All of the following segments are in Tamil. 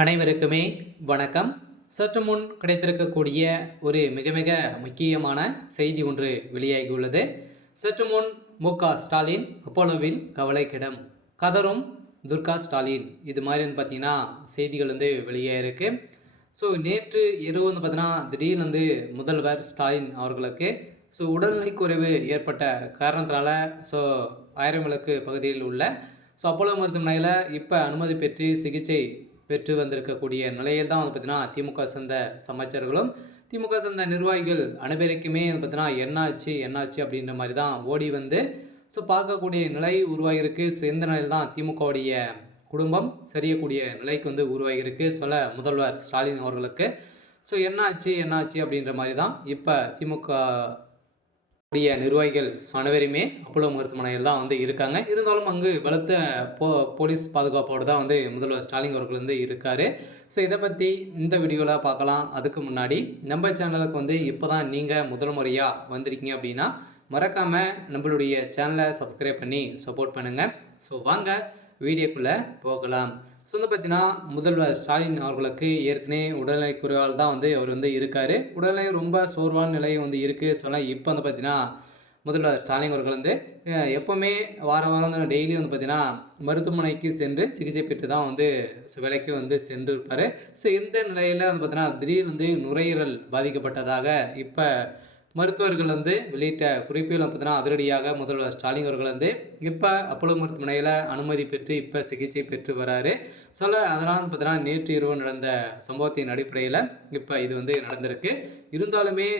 அனைவருக்குமே வணக்கம். சற்று முன் கிடைத்திருக்கக்கூடிய ஒரு மிக மிக முக்கியமான செய்தி ஒன்று வெளியாகியுள்ளது. சற்று முன் மு.க.ஸ்டாலின் அப்போலோவில் கவலைக்கிடம், கதரும் துர்கா ஸ்டாலின், இது மாதிரி பார்த்தீங்கன்னா செய்திகள் வெளியாகிருக்கு. ஸோ நேற்று இரவு பார்த்தீங்கன்னா திடீர்னு முதல்வர் ஸ்டாலின் அவர்களுக்கு உடல்நிலை குறைவு ஏற்பட்ட காரணத்தினால ஆயிரம்விளக்கு பகுதியில் உள்ள அப்போலோ மருத்துவமனையில் இப்போ அனுமதி பெற்று சிகிச்சை பெற்று வந்திருக்கக்கூடிய நிலையில் தான் பார்த்தீங்கன்னா திமுக சேர்ந்த அமைச்சர்களும் திமுக சேர்ந்த நிர்வாகிகள் அனைவருக்குமே பார்த்தீங்கன்னா என்னாச்சு அப்படின்ற மாதிரி தான் ஓடி வந்து பார்க்கக்கூடிய நிலை உருவாகியிருக்கு. எந்த நிலையில் தான் திமுகவுடைய குடும்பம் சரியக்கூடிய நிலைக்கு உருவாகியிருக்கு சொல்ல முதல்வர் ஸ்டாலின் அவர்களுக்கு. என்னாச்சு அப்படின்ற மாதிரி தான் இப்போ திமுக நிர்வாகிகள் அனைவருமே அப்போலோ மருத்துவமனையில் தான் இருக்காங்க. இருந்தாலும் அங்கு பலத்த போலீஸ் பாதுகாப்போடு தான் முதல்வர் ஸ்டாலின் அவர்கள் இருக்கார். இதை பற்றி இந்த வீடியோவில் பார்க்கலாம். அதுக்கு முன்னாடி நம்ம சேனலுக்கு இப்போ தான் நீங்கள் முதல் முறையாக வந்திருக்கீங்க அப்படின்னா மறக்காமல் நம்மளுடைய சேனலை சப்ஸ்கிரைப் பண்ணி சப்போர்ட் பண்ணுங்கள். வாங்க வீடியோக்குள்ளே போகலாம். பார்த்தீங்கன்னா முதல்வர் ஸ்டாலின் அவர்களுக்கு ஏற்கனவே உடல்நிலை குறைவால் தான் அவர் இருக்கார். உடல்நிலை ரொம்ப சோர்வான நிலை இருக்குது சொன்னால் இப்போ பார்த்தீங்கன்னா முதல்வர் ஸ்டாலின் அவர்கள் எப்போவுமே வாரம் டெய்லி பார்த்தீங்கன்னா மருத்துவமனைக்கு சென்று சிகிச்சை பெற்று தான் வேலைக்கு சென்று இருப்பார். இந்த நிலையில் பார்த்தீங்கன்னா திடீர்னு நுரையீரல் பாதிக்கப்பட்டதாக இப்போ மருத்துவர்கள் வெளியிட்ட குறிப்பில் பார்த்தீங்கன்னா அதிரடியாக முதல்வர் ஸ்டாலின் அவர்கள் இப்போ அப்போலோ மருத்துவமனையில் அனுமதி பெற்று இப்போ சிகிச்சை பெற்று வராரு. அதனால் பார்த்தீங்கன்னா நேற்று இரவு நடந்த சம்பவத்தின் அடிப்படையில் இப்போ இது நடந்திருக்கு. இருந்தாலுமே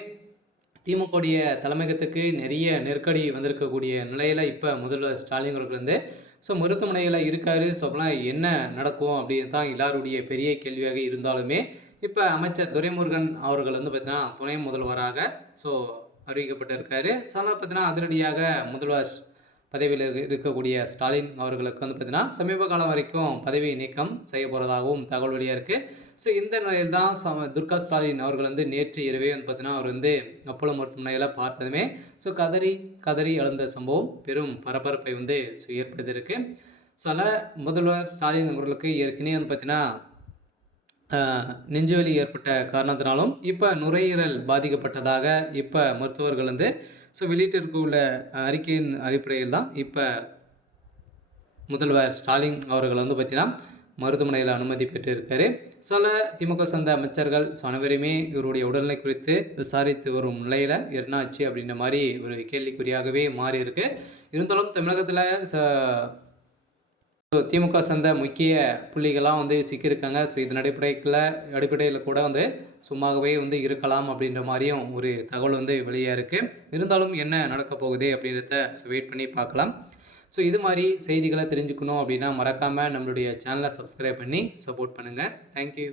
திமுகவுடைய தலைமையகத்துக்கு நிறைய நெருக்கடி வந்திருக்கக்கூடிய நிலையில் இப்போ முதல்வர் ஸ்டாலின் அவர்கள் மருத்துவமனையில் இருக்கார். அப்போலாம் என்ன நடக்கும் அப்படின்னு தான் எல்லாருடைய பெரிய கேள்வியாக இருந்தாலுமே இப்போ அமைச்சர் துரைமுருகன் அவர்கள் பார்த்தீங்கன்னா துணை முதல்வராக அறிவிக்கப்பட்டிருக்காரு. பார்த்தீங்கன்னா அதிரடியாக முதல்வர் பதவியில் இருக்கக்கூடிய ஸ்டாலின் அவர்களுக்கு பார்த்தீங்கன்னா சமீப காலம் வரைக்கும் பதவி நீக்கம் செய்ய போகிறதாகவும் தகவல் வெளியாக இருக்குது. இந்த நிலையில் தான் துர்கா ஸ்டாலின் அவர்கள் நேற்று இரவே பார்த்தீங்கன்னா அவர் அப்போலோ மருத்துவமனையில் பார்த்ததுமே கதறி எழுந்த சம்பவம் பெரும் பரபரப்பை ஏற்படுத்தியிருக்கு. முதல்வர் ஸ்டாலின் அவர்களுக்கு ஏற்கனவே பார்த்தீங்கன்னா நெஞ்சுவலி ஏற்பட்ட காரணத்தினாலும் இப்போ நுரையீரல் பாதிக்கப்பட்டதாக இப்போ மருத்துவர்கள் வெளியிட்டிருக்குள்ள அறிக்கையின் அடிப்படையில் தான் இப்போ முதல்வர் ஸ்டாலின் அவர்கள் பார்த்தீங்கன்னா மருத்துவமனையில் அனுமதி பெற்றிருக்காரு. திமுக சேர்ந்த அமைச்சர்கள் அனைவருமே இவருடைய உடல்நிலை குறித்து விசாரித்து வரும் நிலையில் என்னாச்சு அப்படின்ற மாதிரி ஒரு கேள்விக்குறியாகவே மாறி இருக்கு. இருந்தாலும் தமிழகத்தில் திமுக சேர்ந்த முக்கிய புள்ளிகள்லாம் சிக்கியிருக்காங்க. இதன் அடிப்படையில் கூட சும்மாகவே இருக்கலாம் அப்படின்ற மாதிரியும் ஒரு தகவல் வெளியாக இருக்குது. இருந்தாலும் என்ன நடக்க போகுது அப்படின்றத வெயிட் பண்ணி பார்க்கலாம். இது மாதிரி செய்திகளை தெரிஞ்சுக்கணும் அப்படின்னா மறக்காமல் நம்மளுடைய சேனலை சப்ஸ்கிரைப் பண்ணி சப்போர்ட் பண்ணுங்கள். தேங்க்யூ.